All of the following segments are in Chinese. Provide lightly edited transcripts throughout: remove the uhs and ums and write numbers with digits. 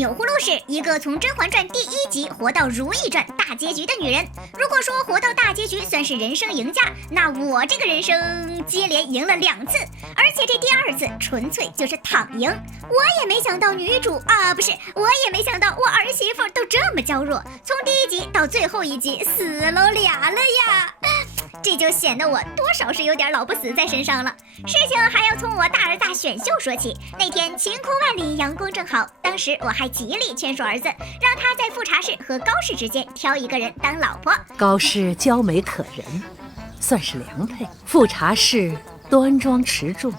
钮祜禄氏，一个从《甄嬛传》第1集活到《如懿传》大结局的女人。如果说活到大结局算是人生赢家，那我这个人生接连赢了2次，而且这第2次纯粹就是躺赢。我也没想到女主我也没想到我儿媳妇都这么娇弱，从第1集到最后1集死喽俩了呀！这就显得我多少是有点老不死在身上了。事情还要从我大儿子选秀说起。那天晴空万里，阳光正好，当时我还极力劝说儿子，让他在富察氏和高氏之间挑一个人当老婆。高氏娇美可人，算是良配；富察氏端庄持重，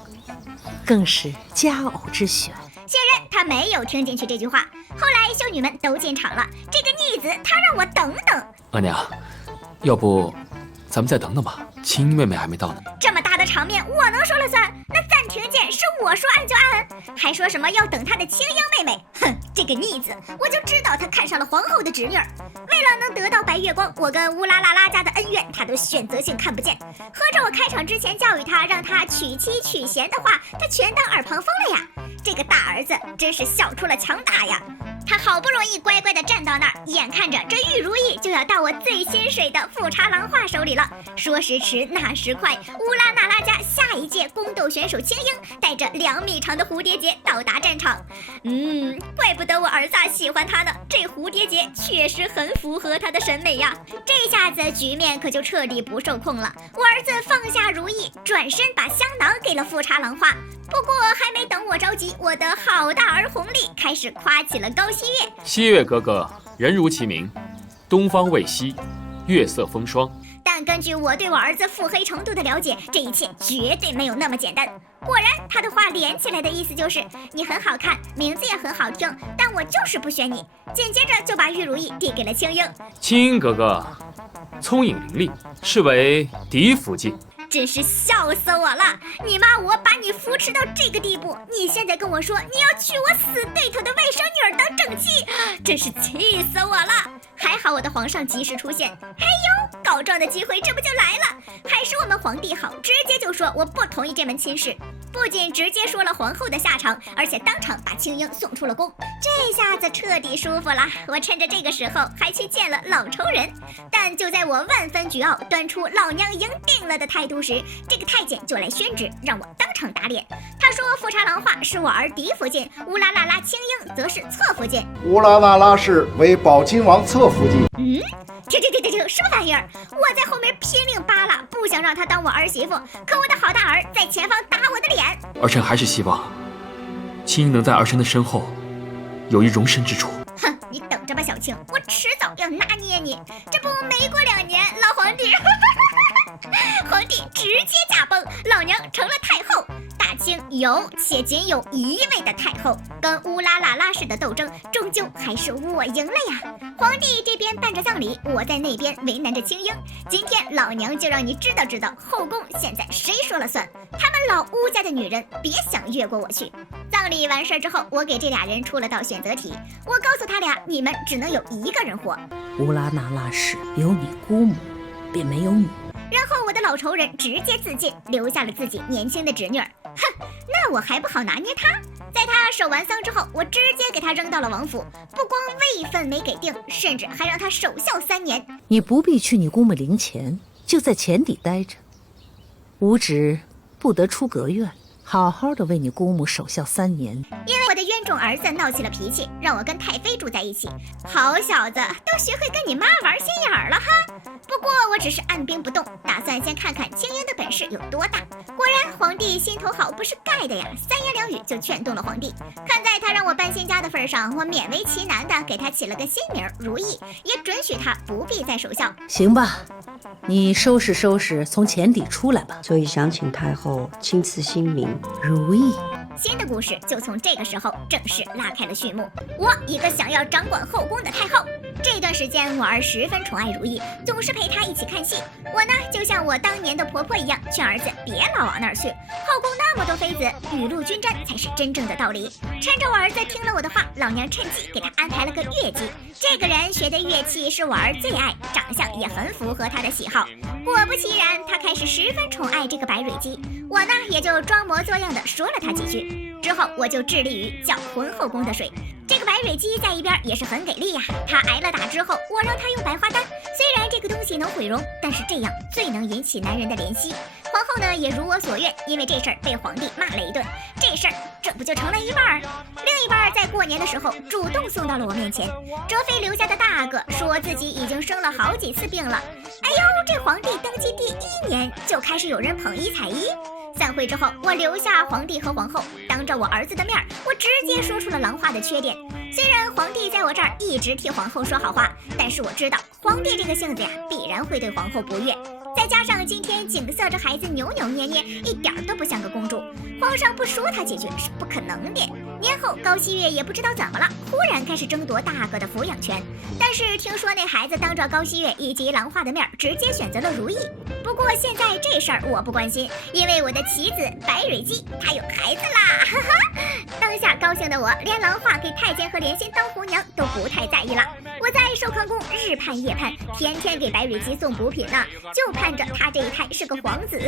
更是佳偶之选。显然他没有听进去这句话。后来秀女们都进场了，这个逆子他让我等等。额娘，要不咱们再等等吧，青妹妹还没到呢。这么大的场面我能说了算？那暂停键是我说按就按，还说什么要等他的青樱妹妹？哼，这个逆子，我就知道他看上了皇后的侄女儿。为了能得到白月光，我跟乌拉拉拉家的恩怨他都选择性看不见。合着我开场之前教育他让他娶妻娶贤的话，他全当耳旁风了呀。这个大儿子真是笑出了强大呀！他好不容易乖乖地站到那儿，眼看着这玉如意就要到我最心水的富察郎画手里了。说时迟，那时快，乌拉那拉家下一届宫斗选手青樱带着2米长的蝴蝶结到达战场。怪不得我儿子喜欢他呢，这蝴蝶结确实很符合他的审美呀。这下子局面可就彻底不受控了。我儿子放下如意，转身把香囊给了富察郎画。不过还没等我着急，我的好大儿弘历开始夸起了高羲月。羲月哥哥人如其名，东方未晞，月色风霜。但根据我对我儿子腹黑程度的了解，这一切绝对没有那么简单。果然，他的话连起来的意思就是你很好看，名字也很好听，但我就是不选你。紧接着就把玉如意递给了青樱。青樱哥哥聪颖伶俐，是为嫡福晋。真是笑死我了！你妈我把你扶持到这个地步，你现在跟我说你要娶我死对头的外甥女儿当正妻，真是气死我了！还好我的皇上及时出现，哎呦，告状的机会这不就来了？还是我们皇帝好，直接就说我不同意这门亲事，不仅直接说了皇后的下场，而且当场把青樱送出了宫。这下子彻底舒服了。我趁着这个时候还去见了老仇人，但就在我万分倨傲端出老娘赢定了的态度时，这个太监就来宣旨，让我当场打脸。他说富察郎画是我儿嫡福晋，乌拉那拉青樱则是侧福晋。乌拉那拉氏为宝亲王侧福晋。停，什么玩意儿？我在后面拼命扒拉，不想让他当我儿媳妇，可我的好大儿在前方打我的脸。儿臣还是希望青樱能在儿臣的身后有一容身之处。哼，你等着吧，小青，我迟早要拿捏你。这不没过2年，老皇帝皇帝直接驾崩，老娘成了太后。大清有且仅有1位的太后，跟乌拉那拉氏的斗争终究还是我赢了呀。皇帝这边办着葬礼，我在那边为难着青樱。今天老娘就让你知道知道后宫现在谁说了算，他们老乌家的女人别想越过我去。葬礼完事之后，我给这俩人出了道选择题，我告诉他俩，你们只能有1个人活。乌拉那拉氏有你姑母，便没有你。然后我的老仇人直接自尽，留下了自己年轻的侄女儿。哼，那我还不好拿捏他？在他守完丧之后，我直接给他扔到了王府，不光位分没给定，甚至还让他守孝3年。你不必去你姑母陵前，就在前邸待着。吾旨不得出阁院，好好的为你姑母守孝3年。因为我的冤种儿子闹起了脾气，让我跟太妃住在一起。好小子，都学会跟你妈玩心眼儿了哈！不过我只是按兵不动，打算先看看青樱的本事有多大。果然皇帝心头好不是盖的呀，3言2语就劝动了皇帝。看在他让我搬新家的份上，我勉为其难的给他起了个新名如意，也准许他不必再守孝。行吧，你收拾收拾，从前邸出来吧。所以想请太后亲赐新名如意。新的故事就从这个时候正式拉开了序幕。我一个想要掌管后宫的太后，这段时间我儿十分宠爱如意，总是陪她一起看戏。我呢，就像我当年的婆婆一样，劝儿子别老往那儿去，后宫那么多妃子，雨露均沾才是真正的道理。趁着我儿子听了我的话，老娘趁机给他安排了个乐伎。这个人学的乐器是我儿最爱，长相也很符合他的喜好。果不其然，他开始十分宠爱这个白蕊姬。我呢，也就装模作样的说了他几句。之后我就致力于搅浑后宫的水。这个白蕊姬在一边也是很给力呀，他挨了打之后，我让他用百花丹，虽然这个东西能毁容，但是这样最能引起男人的怜惜。皇后呢也如我所愿，因为这事儿被皇帝骂了一顿，这事儿这不就成了一半儿？另一半儿在过年的时候主动送到了我面前。哲妃留下的大哥说自己已经生了好几次病了。哎呦，这皇帝登基第1年就开始有人捧1踩1。散会之后，我留下皇帝和皇后，当着我儿子的面，我直接说出了狼化的缺点。虽然皇帝在我这儿一直替皇后说好话，但是我知道皇帝这个性子呀，必然会对皇后不悦。再加上今天景色这孩子扭扭捏捏，一点都不像个公主，皇上不说他几句是不可能的。年后高希月也不知道怎么了，忽然开始争夺大哥的抚养权，但是听说那孩子当着高希月以及狼化的面，直接选择了如意。不过现在这事儿我不关心，因为我的棋子白蕊姬她有孩子啦，哈哈！当下高兴的我，连狼化给太监和莲心当红娘都不太在意了。我在寿康宫日盼夜盼，天天给白蕊姬送补品呢，就盼着他这一胎是个皇子。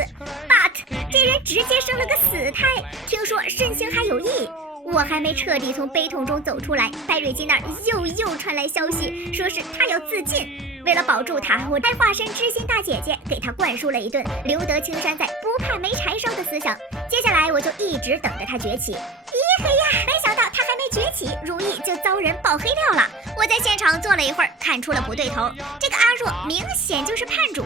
But 这人直接生了个死胎，听说身形还有异。我还没彻底从悲痛中走出来，白蕊姬那儿又传来消息，说是她要自尽。为了保住她，我还化身知心大姐姐，给她灌输了一顿留得青山在，不怕没柴烧的思想。接下来我就一直等着她崛起。咦嘿呀，没想到她还没崛起，如意就遭人爆黑料了。我在现场坐了一会儿，看出了不对头，这个阿若明显就是叛主，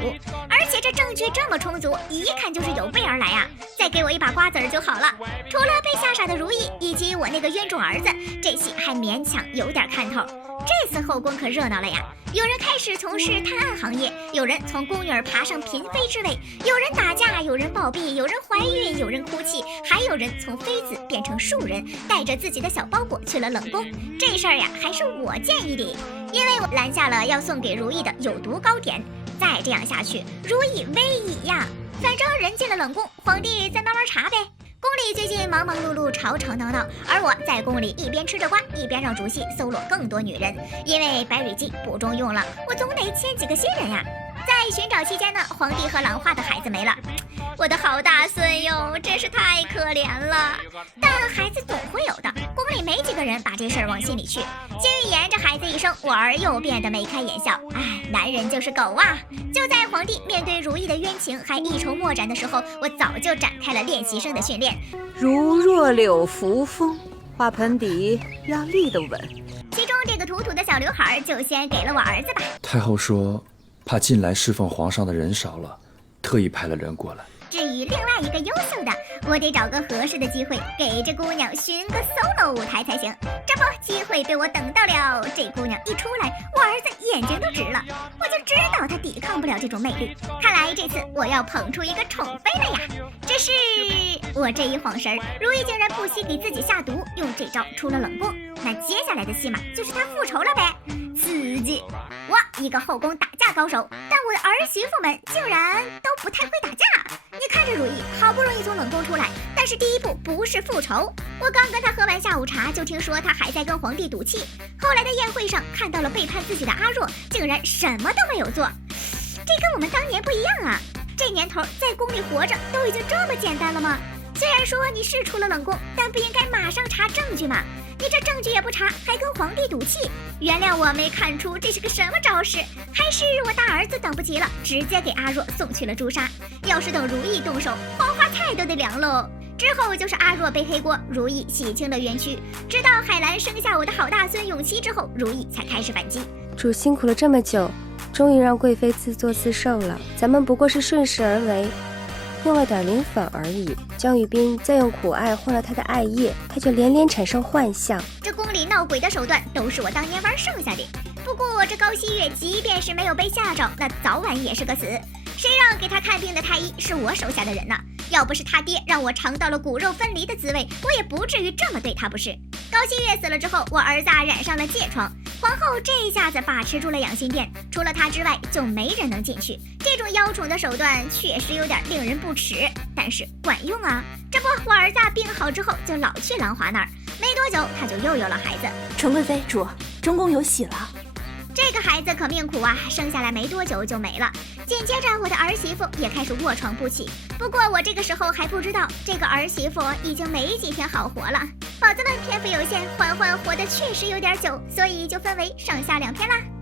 而且这证据这么充足，一看就是有备而来啊！再给我一把瓜子儿就好了。除了被吓傻的如意以及我那个冤种儿子，这戏还勉强有点看头。这次后宫可热闹了呀，有人开始从事探案行业，有人从宫女爬上嫔妃之位，有人打架，有人暴毙，有人怀孕，有人哭泣，还有人从妃子变成庶人，带着自己的小包裹去了冷宫。这事儿呀，还是我建议的，因为我拦下了要送给如意的有毒糕点。再这样下去，如意危矣呀！反正人进了冷宫，皇帝再慢慢查呗。宫里最近忙忙碌碌，吵吵闹闹，而我在宫里一边吃着瓜，一边让主戏搜罗更多女人。因为白蕊姬不中用了，我总得签几个新人呀。在寻找期间呢，皇帝和狼化的孩子没了，我的好大孙哟，真是太可怜了。但孩子总会有的，宫里没几个人把这事儿往心里去。金玉妍这孩子一生，我儿又变得眉开眼笑。哎，男人就是狗啊！就在皇帝面对如意的冤情还一筹莫展的时候，我早就展开了练习生的训练。如弱柳扶风，花盆底要立得稳。其中这个土土的小刘海就先给了我儿子吧。太后说怕近来侍奉皇上的人少了，特意派了人过来。至于另外一个优秀的，我得找个合适的机会给这姑娘寻个 solo 舞台才行。这不，机会被我等到了。这姑娘一出来，我儿子眼睛都直了，我就知道她抵抗不了这种魅力。看来这次我要捧出一个宠妃了呀！只是我这一晃神，如意竟然不惜给自己下毒，用这招出了冷宫。那接下来的戏码就是她复仇了呗，刺激！我一个后宫打架高手，但我的儿媳妇们竟然都不太会打架。你看着如意好不容易从冷宫出来，但是第一步不是复仇。我刚跟她喝完下午茶，就听说她还在跟皇帝赌气。后来的宴会上看到了背叛自己的阿若，竟然什么都没有做。这跟我们当年不一样啊！这年头在宫里活着都已经这么简单了吗？虽然说你是出了冷宫，但不应该马上查证据吗？你这证据也不查，还跟皇帝赌气，原谅我没看出这是个什么招式。还是我大儿子等不及了，直接给阿若送去了诛杀。要是等如意动手，黄花菜都得凉喽。之后就是阿若背黑锅，如意洗清了冤屈。直到海兰生下我的好大孙永熙之后，如意才开始反击。主辛苦了这么久，终于让贵妃自作自受了。咱们不过是顺势而为，用了点灵粉而已。江雨冰再用苦艾换了他的艾叶，他就连连产生幻象。这宫里闹鬼的手段都是我当年玩剩下的。不过这高希月即便是没有被吓着，那早晚也是个死。谁让给他看病的太医是我手下的人呢？要不是他爹让我尝到了骨肉分离的滋味，我也不至于这么对他不是。高希月死了之后，我儿子染上了疥疮，皇后这下子把持住了养心殿，除了他之外就没人能进去。这种邀宠的手段确实有点令人不齿，但是管用啊！这不，我儿子病好之后就老去兰华那儿，没多久他就又有了孩子。纯贵妃主，中宫有喜了。这个孩子可命苦啊，生下来没多久就没了。紧接着我的儿媳妇也开始卧床不起，不过我这个时候还不知道，这个儿媳妇已经没几天好活了。宝子们篇幅有限，嬛嬛活得确实有点久，所以就分为上下2篇啦。